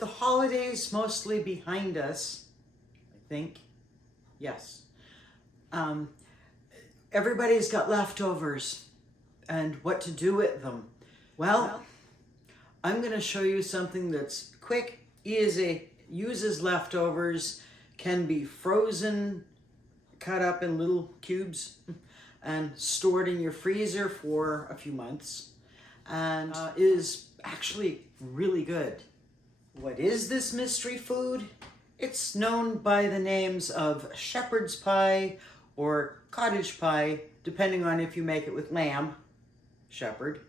the holidays mostly behind us, I think, yes, everybody's got leftovers and what to do with them. Well, I'm going to show you something that's quick, easy, uses leftovers, can be frozen, cut up in little cubes, and stored in your freezer for a few months, and is actually really good. What is this mystery food? It's known by the names of shepherd's pie or cottage pie, depending on if you make it with lamb, shepherd,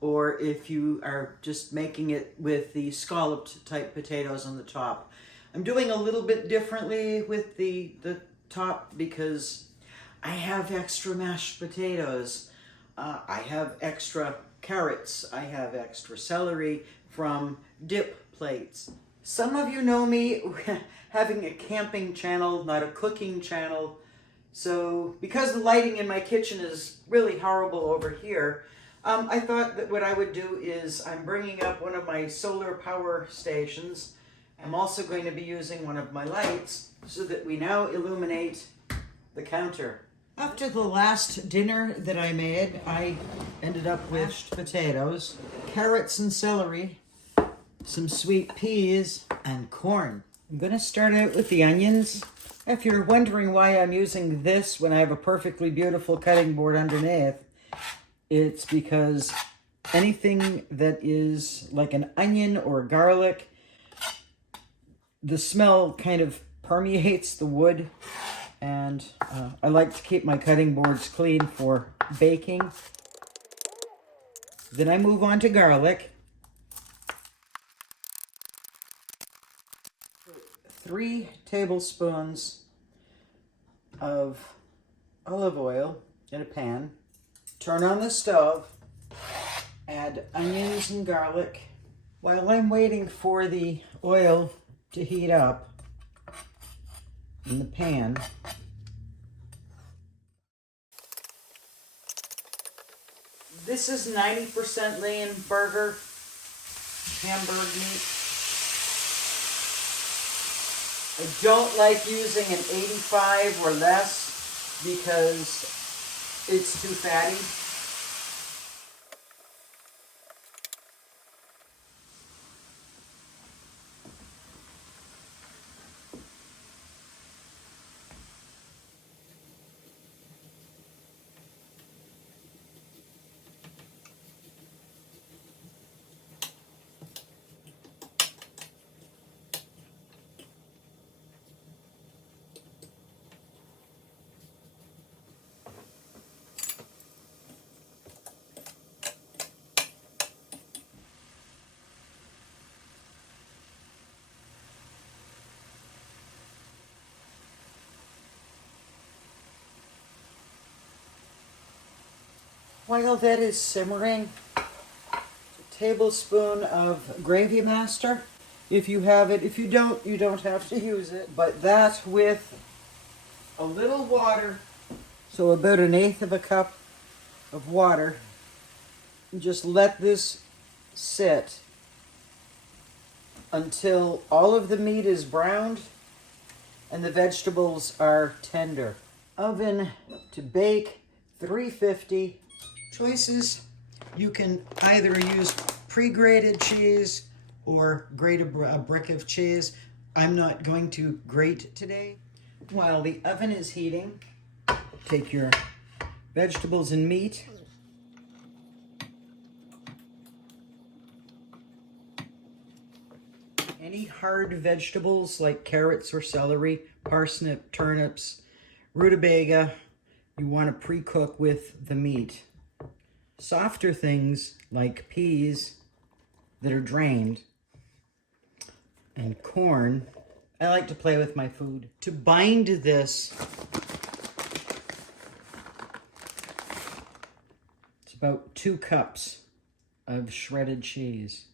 or if you are just making it with the scalloped type potatoes on the top. I'm doing a little bit differently with the top because I have extra mashed potatoes. I have extra carrots. I have extra celery from dip plates. Some of you know me having a camping channel, not a cooking channel. So because the lighting in my kitchen is really horrible over here, I thought that what I would do is I'm bringing up one of my solar power stations. I'm also going to be using one of my lights so that we now illuminate the counter. After the last dinner that I made, I ended up with mashed potatoes, carrots and celery, some sweet peas, and corn. I'm going to start out with the onions. If you're wondering why I'm using this when I have a perfectly beautiful cutting board underneath, it's because anything that is like an onion or garlic, the smell kind of permeates the wood, and I like to keep my cutting boards clean for baking. Then I move on to garlic. 3 tablespoons of olive oil in a pan. Turn on the stove. Add onions and garlic. While I'm waiting for the oil to heat up in the pan, this is 90% lean burger, hamburg meat. I don't like using an 85 or less because it's too fatty. While that is simmering, a tablespoon of Gravy Master. If you have it, if you don't have to use it. But that with a little water, so about 1/8 of a cup of water, and just let this sit until all of the meat is browned and the vegetables are tender. Oven to bake, 350. Choices, you can either use pre-grated cheese or grate a brick of cheese. I'm not going to grate today. While the oven is heating, take your vegetables and meat. Any hard vegetables like carrots or celery, parsnip, turnips, rutabaga, you want to pre-cook with the meat. Softer things like peas that are drained and corn, I like to play with my food. To bind this, it's about 2 cups of shredded cheese.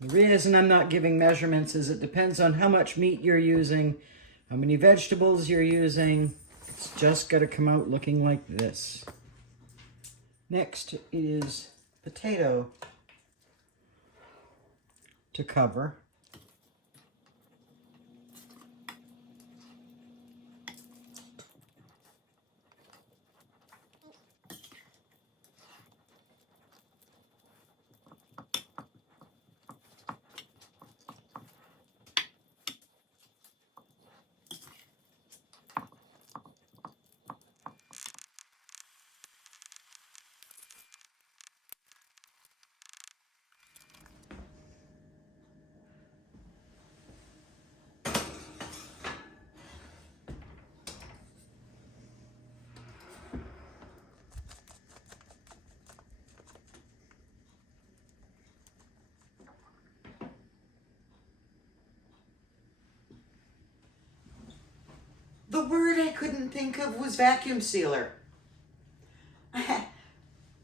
The reason I'm not giving measurements is it depends on how much meat you're using, how many vegetables you're using. It's just got to come out looking like this. Next is potato to cover. The word I couldn't think of was vacuum sealer.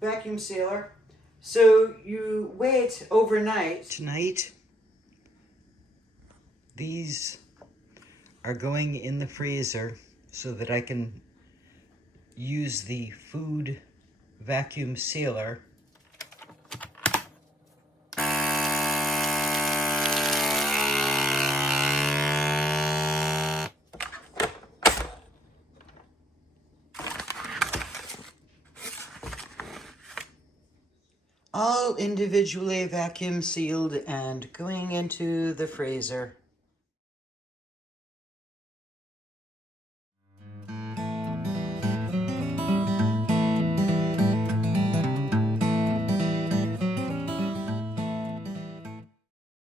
Vacuum sealer. So you wait overnight. Tonight, these are going in the freezer so that I can use the food vacuum sealer. All individually vacuum sealed and going into the freezer.